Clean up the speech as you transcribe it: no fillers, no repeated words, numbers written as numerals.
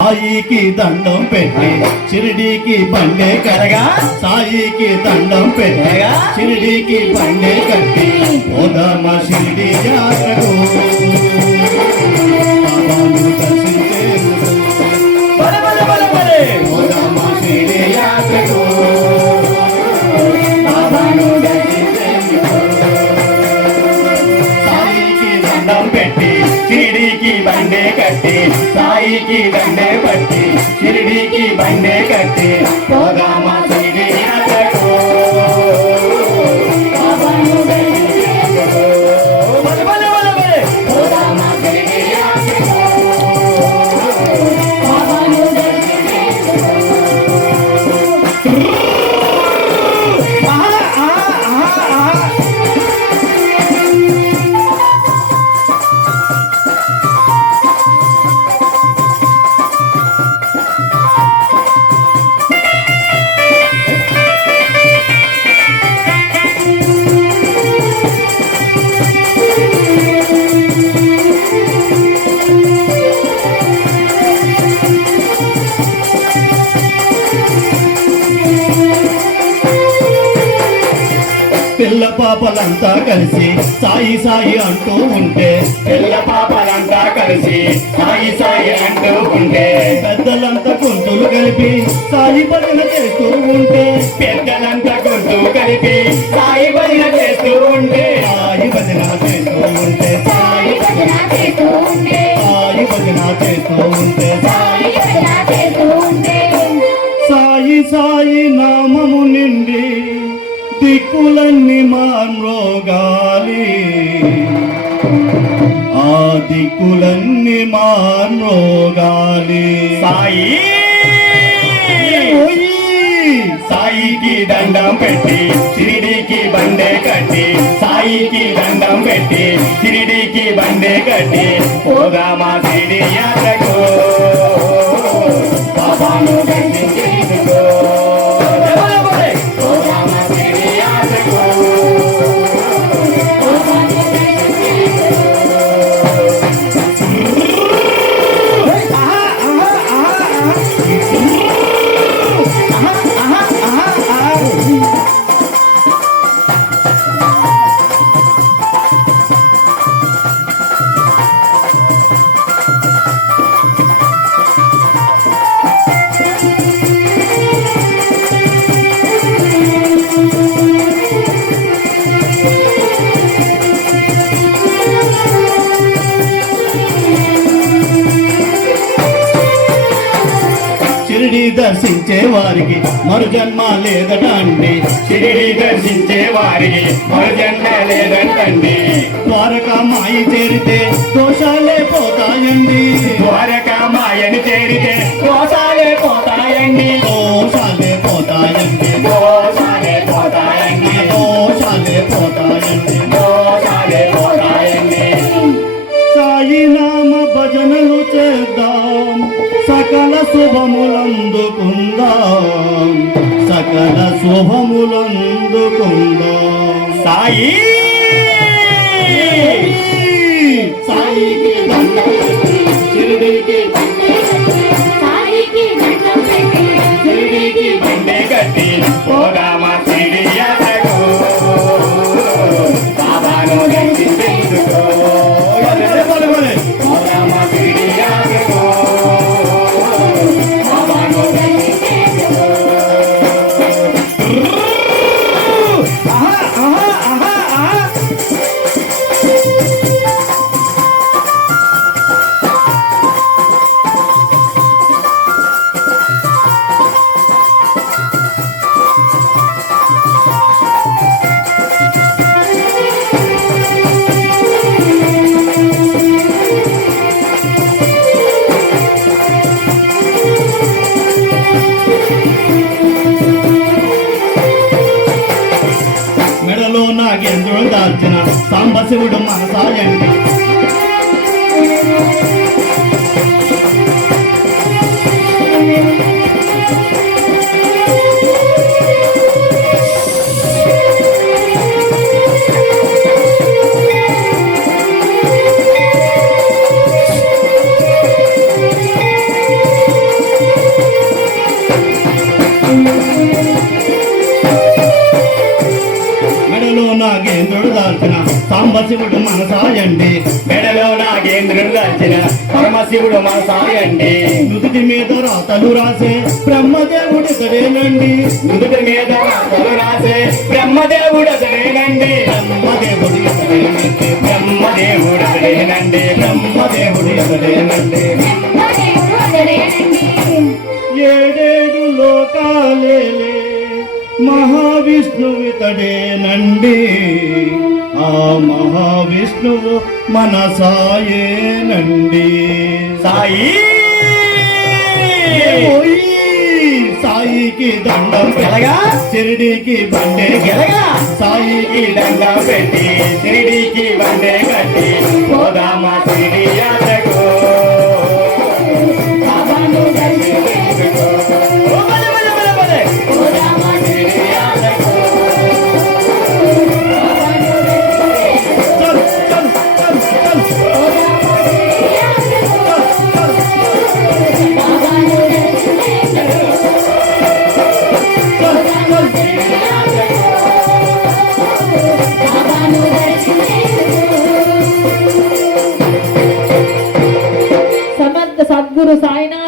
సాయికి దండం పెట్టి షిరిడీకి బండే కడగా సాయికి దండం పెట్టగా షిరిడీకి బండే కట్టి పోదామ షిరిడి యాత్రకు బాబాను దర్శించేందుకు పోదామ షిరిడి యాత్రకు బాబాను దర్శించేందుకు సాయికి దండం పెట్టి షిరిడీకి బండే కట్టి సాయికి దండే పట్టి షిరిడీకి బండే కట్టి పోదామ షిరిడి యాత్రకు బాబాను దర్శించేందుకు పోదామ షిరిడి యాత్రకు బాబాను దర్శించేందుకు పిల్ల పాపలంతా కలిసి సాయి సాయి అంటూ ఉంటే పిల్ల పాపలంతా కలిసి సాయి సాయి అంటూ ఉంటే పెద్దలంతా గొంతులు కలిపి సాయి భజన చేస్తూ ఉంటే పెద్దలంతా గొంతులు కలిపి సాయి భజన చేస్తూ ఉంటే సాయి భజన చేస్తూ ఉంటే సాయి భజన చేస్తూ ఉంటే సాయి భజన చేస్తూ ఉంటే సాయి భజన చేస్తూ ఉంటే సాయి సాయి నామము నిండి దిక్కులన్నీ మార్మోగాలి ఆ దిక్కులన్నీ మార్మోగాలి సాయి సాయికి దండం పెట్టి షిరిడీకి బండే కట్టి సాయికి దండం పెట్టి షిరిడీకి బండే కట్టి పోదామా షిరిడి యాత్రకు బాబాను దర్శించేందుకు షిరిడి దర్శించే వారికి మరు జన్మ లేదట అండి షిరిడి దర్శించే వారికి మరు జన్మ లేదటండి ద్వారకామాయి చేరితే దోషాలే పోతాయండి ద్వారకామాయని చేరితే దోషాలే పోతాయండి దోషాలే పోతాయండి దోషాలే పోతాయండి దోషాలే పోతాయండి దోషాలే పోతాయండి సాయి నామ భజనలు చేద్దాం సకల శుభములందుకుందాం సకల శుభములందుకుందాం సాయి సాయికి దండం పెట్టి షిరిడీకి బండే కట్టి సాయికి దండం పెట్టి షిరిడీకి బండే కట్టి పోదామ షిరిడి యాత్రకు బాబాను దర్శించేందుకు పోదామ షిరిడి యాత్రకు మెడలో నాగేంద్రుడు దాల్చిన సాంబశివుడు మనసాయండి మెడలో నాగేంద్రుడు దాల్చిన సాంబశివుడు మనసాయండి. మెడలో నాగేంద్రుడు దాల్చిన పరమశివుడు మనసాయండి. నుదుటి మీద రాతలు రాసే బ్రహ్మదేవుడు ఇతడేనండి. నుదుటి మీద రాతలు రాసే బ్రహ్మదేవుడు అతడేనండి. బ్రహ్మదేవుడు ఇతడేనండి. బ్రహ్మదేవుడు అతడేనండి. బ్రహ్మదేవుడు ఇతడేనండి. ఏడేడు లోకాలేలే మహావిష్ణువు ఇతడేనండి. ఆ మహావిష్ణువు మనసాయేనండి. సాయి ఓయ్ సాయికి దండం ఎలాగా? షిరిడీకి బండే ఎలాగా? సాయికి దండం పెట్టి షిరిడీకి బండే కట్టి పోదామా షిరిడి యాత్రకు. బాబాను దర్శించుకో. ఓ పదే పదే పదే పదే. పోదామా షిరిడి యాత్రకు. బాబాను దర్శించుకో. చల్ చల్ చల్ చల్ పోదామా షిరిడి యాత్రకు. బాబాను దర్శించుకో. పోదామా షిరిడి యాత్రకు. బాబాను దర్శించుకో. సమర్థ సద్గురు సాయినాథ్